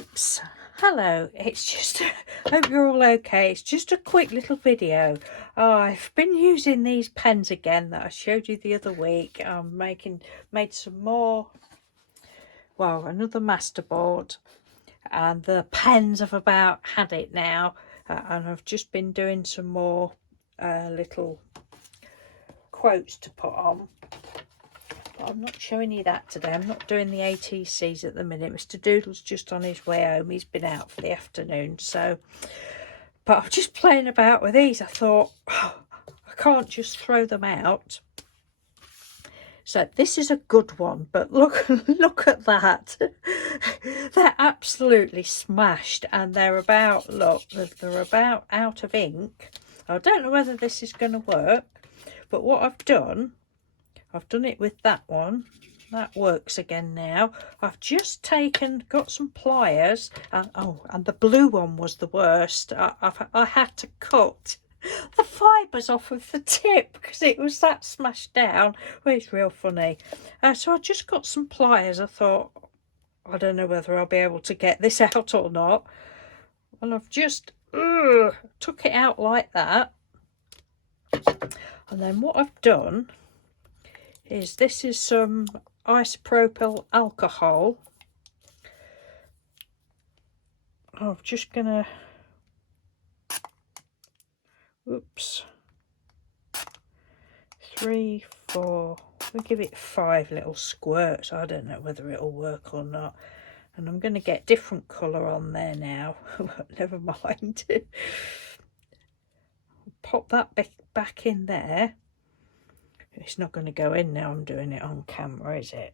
Oops, hello, it's just, hope you're all okay. It's just a quick little video. I've been using these pens again that I showed you the other week. I'm made some more, well, another masterboard, and the pens have about had it now, and I've just been doing some more little quotes to put on. But I'm not showing you that today. I'm not doing the ATCs at the minute. Mr. Doodle's just on his way home. He's been out for the afternoon. So, but I'm just playing about with these. I thought, oh, I can't just throw them out. So this is a good one, but look at that. They're absolutely smashed, and they're about, look, they're about out of ink. I don't know whether this is going to work, but what I've done it with that one. That works again now. I've just got some pliers, and the blue one was the worst. I had to cut the fibres off of the tip because it was that smashed down. Well, it's real funny. So I just got some pliers. I thought, I don't know whether I'll be able to get this out or not. And I've just took it out like that. And then what I've done is, this is some isopropyl alcohol. I'm just gonna, oops, 3, 4, we'll give it 5 little squirts. I don't know whether it'll work or not. And I'm going to get different colour on there now. Never mind. Pop that back in there. It's not going to go in now. I'm doing it on camera, is it?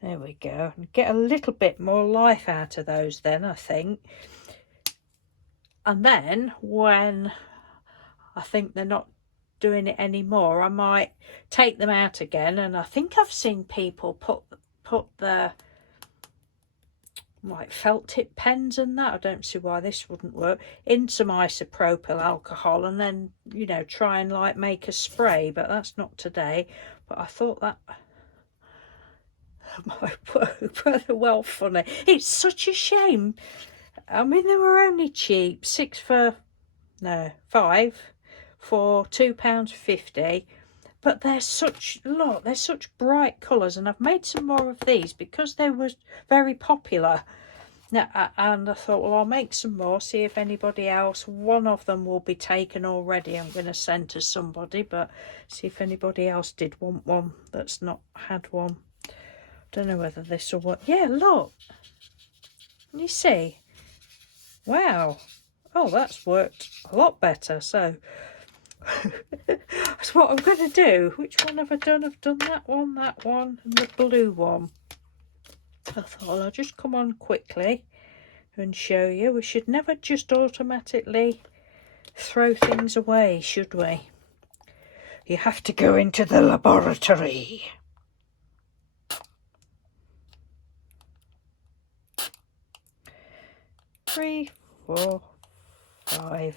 There we go. And get a little bit more life out of those then, I think. And then when I think they're not doing it anymore, I might take them out again. And I think I've seen people put the like felt tip pens and that, I don't see why this wouldn't work, in some isopropyl alcohol, and then, you know, try and like make a spray, but that's not today. But I thought that might work. But they're well funny. It's such a shame. I mean, they were only cheap, 5 for £2.50. But they're such, look, they're such bright colours, and I've made some more of these because they were very popular. Now, and I thought, well, I'll make some more, see if anybody else, one of them will be taken already. I'm going to send to somebody, but see if anybody else did want one that's not had one. Don't know whether this will work. Yeah, look. Can you see? Wow. Oh, that's worked a lot better. So that's what I'm going to do. Which one have I done? I've done that one, and the blue one. I thought, well, I'll just come on quickly and show you. We should never just automatically throw things away, should we? You have to go into the laboratory. Three, 4, 5.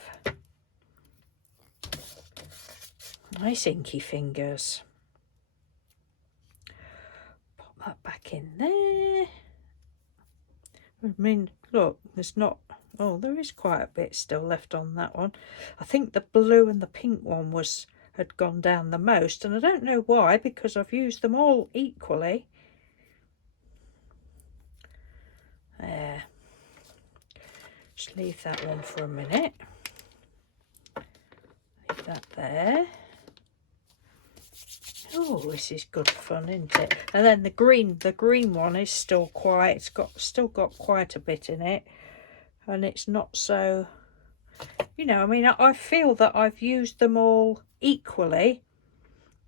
Nice inky fingers. Pop that back in there. I mean, look, there's not, oh, there is quite a bit still left on that one. I think the blue and the pink one had gone down the most, and I don't know why, because I've used them all equally. There. Just leave that one for a minute. Leave that there. Oh, this is good fun, isn't it? And then the green one is still quite, still got quite a bit in it, and it's not so, you know, I mean, I feel that I've used them all equally,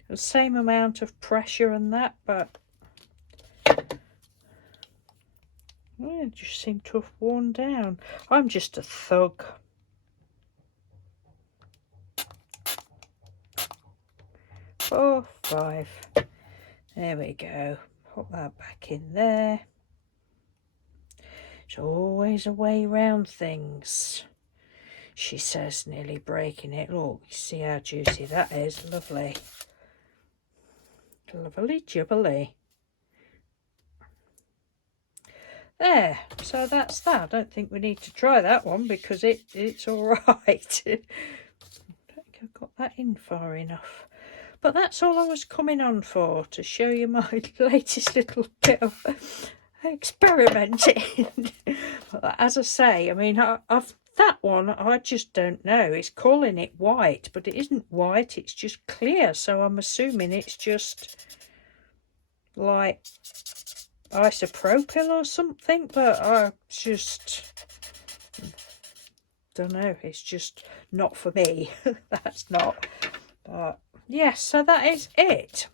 the same amount of pressure and that, but well, it just seemed to have worn down. I'm just a thug. 4, 5. There we go. Pop that back in there. There's always a way round things, she says, nearly breaking it. Look, you see how juicy that is. Lovely. Lovely jubbly. There, so that's that. I don't think we need to try that one because it's all right. I don't think I've got that in far enough. But that's all I was coming on for, to show you my latest little bit of experimenting. As I say, I mean, I've that one, I just don't know. It's calling it white, but it isn't white, it's just clear. So I'm assuming it's just like isopropyl or something, but I just don't know. It's just not for me. That's not. But yes, so that is it.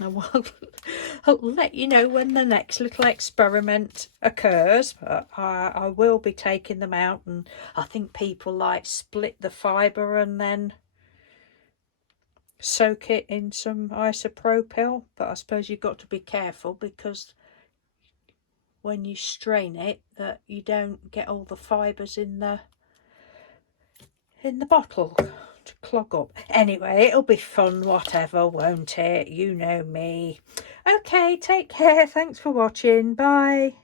I'll let you know when the next little experiment occurs, but I will be taking them out, and I think people like split the fibre and then soak it in some isopropyl, but I suppose you've got to be careful because when you strain it that you don't get all the fibres in the bottle to clog up. Anyway, it'll be fun, whatever, won't it? You know me. Okay, take care. Thanks for watching. Bye.